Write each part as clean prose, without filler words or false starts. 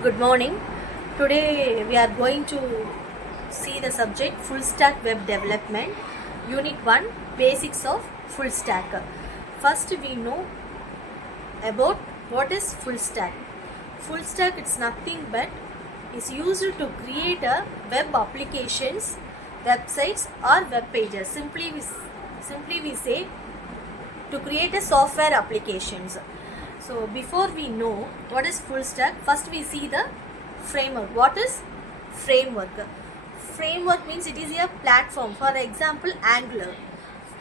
Good morning. Today we are going to see the subject full stack web development, unit 1, basics of full stack. First we know about what is full stack. Full stack it's nothing but is used to create a web applications, websites or web pages. Simply we say to create a software applications. So before we know what is full stack, first we see the framework. What is framework? Framework means it is a platform. For example, Angular.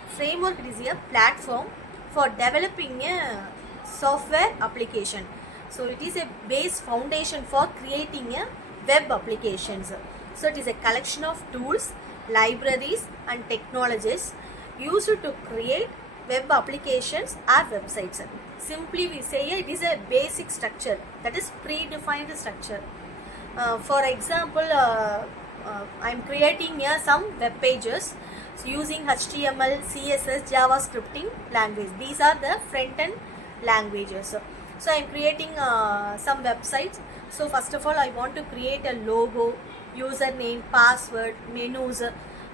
Framework is a platform for developing a software application. So it is a base foundation for creating a web applications. So it is a collection of tools, libraries and technologies used to create web applications or websites. Simply we say it is a basic structure, that is predefined structure. For example, I am creating some web pages using HTML, CSS, JavaScripting language. These are the front-end languages. So I am creating some websites. So first of all, I want to create a logo, username, password, menus.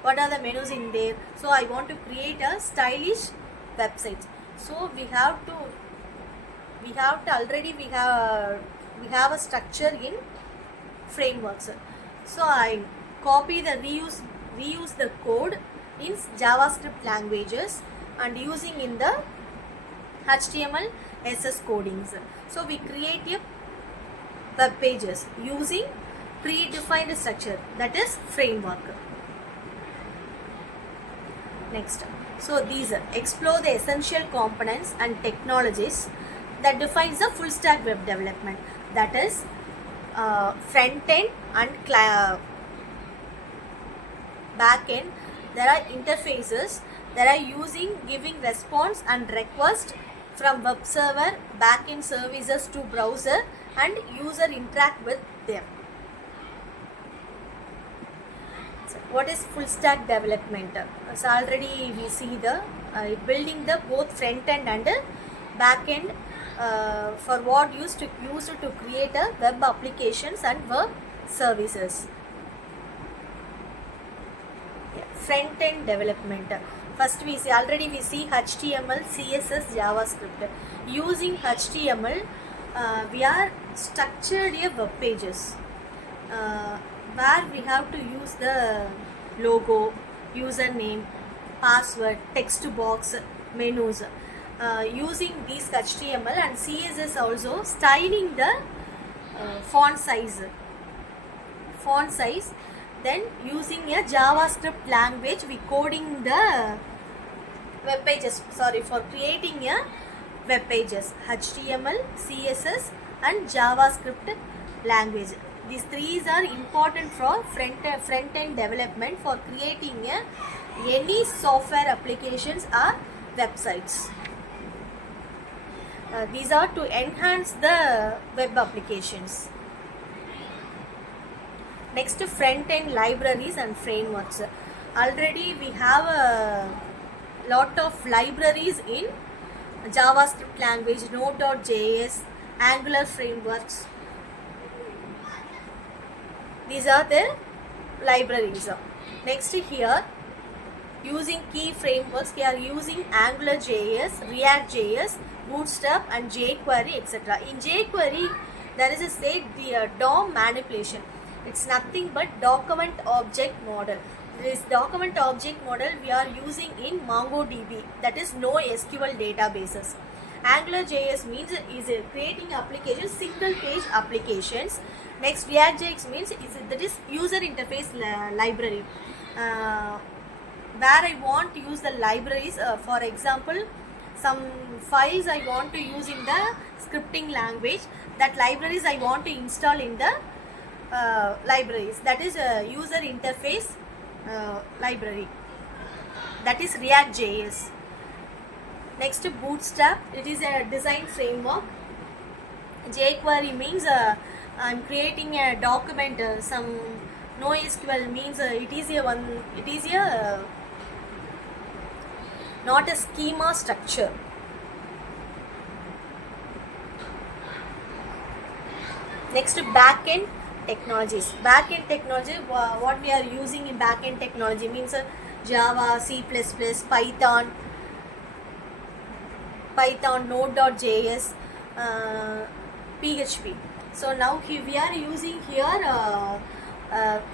What are the menus in there? So I want to create a stylish website. So we have a structure in frameworks. So I copy the reuse the code in JavaScript languages and using in the HTML SS codings. So we create a web pages using predefined structure, that is framework. Next, so these explore the essential components and technologies that defines the full stack web development, that is front end and back end. There are interfaces that are using giving response and request from web server, back end services to browser and user interact with them. So what is full stack development? So already we see the building the both front end and back end for what used to create a web applications and web services. Front end development. First we see HTML, CSS, JavaScript. Using HTML, we are structured a web pages where we have to use the logo, username, password, text box, menus. Using these HTML and CSS also styling the font size. Then using a JavaScript language we coding the web pages. For creating a web pages, HTML, CSS and JavaScript language. These three are important for front end development for creating any software applications or websites. These are to enhance the web applications. Next, front end libraries and frameworks. Already we have a lot of libraries in JavaScript language, Node.js, Angular frameworks. These are the libraries. Next here, using key frameworks, we are using AngularJS, React.js, Bootstrap and jQuery, etc. In jQuery, there is a the DOM manipulation. It's nothing but document object model. This document object model we are using in MongoDB, that is NoSQL databases. AngularJS means is creating applications, single page applications. Next, React.js means that is user interface library. Where I want to use the libraries, for example, some files I want to use in the scripting language, that libraries I want to install in the libraries, that is a user interface library, that is React.js. Next, Bootstrap, it is a design framework. jQuery means I'm creating a document. Some NoSQL means it is not a schema structure. Next, backend technologies. Backend technology, what we are using in backend technology means Java, C++, Python, Node.js, PHP. So now we are using here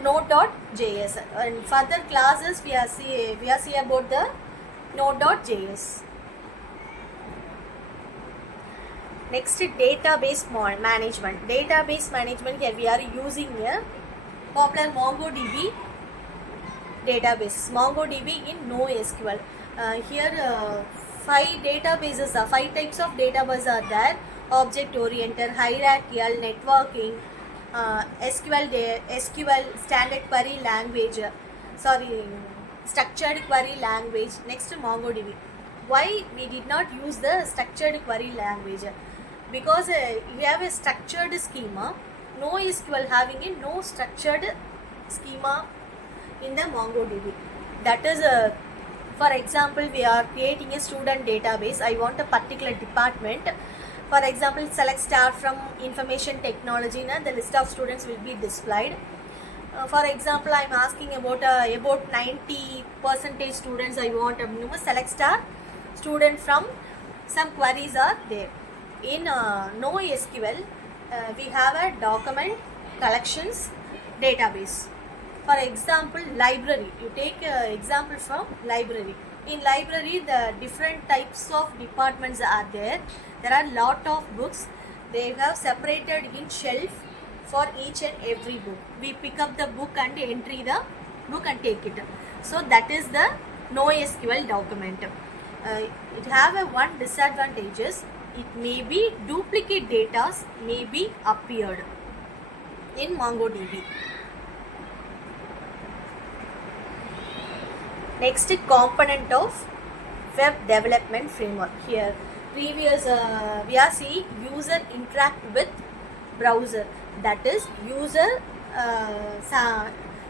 Node.js, and further classes we are see about the Node.js. Next, database management. Database management, here we are using a popular MongoDB database. MongoDB in NoSQL. Here 5 types of database are there: object oriented, hierarchical, networking, SQL standard query language, structured query language. Next, MongoDB. Why we did not use the structured query language? Because we have a structured schema. NoSQL having a no structured schema in the MongoDB. That is for example, we are creating a student database. I want a particular department. For example, select star from information technology, and the list of students will be displayed. For example, I am asking about 90% students. I want select star student from some queries are there. In NoSQL, we have a document collections database. For example, library. You take example from library. In library, the different types of departments are there. There are lot of books. They have separated in shelf for each and every book. We pick up the book and entry the book and take it. So that is the NoSQL document. It have a one disadvantages. It may be duplicate data may be appeared in MongoDB. Next, component of web development framework. Here previous we are seeing user interact with browser. That is user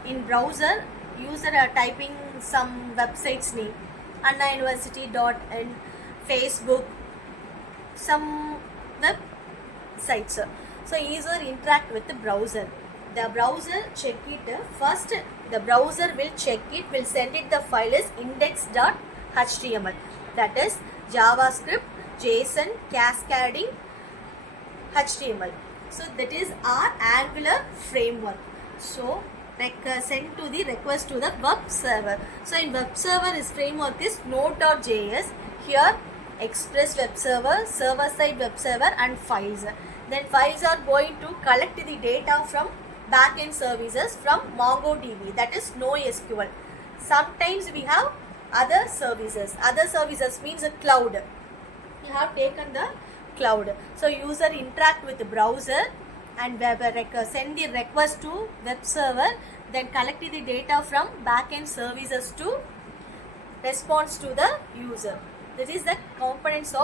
in browser, user typing some websites name, Anna University.in, Facebook, some websites. So user interact with the browser. The browser check it first. The browser will check it, will send it the file is index.html. That is JavaScript, JSON, cascading HTML. So that is our Angular framework. So send to the request to the web server. So in web server, this framework is Node.js. Here Express web server, server side web server, and files. Then files are going to collect the data from backend services from MongoDB, that is NoSQL. Sometimes we have other services. Other services means a cloud. You have taken the cloud. So user interact with the browser and send the request to web server, then collect the data from backend services to response to the user. That is the components of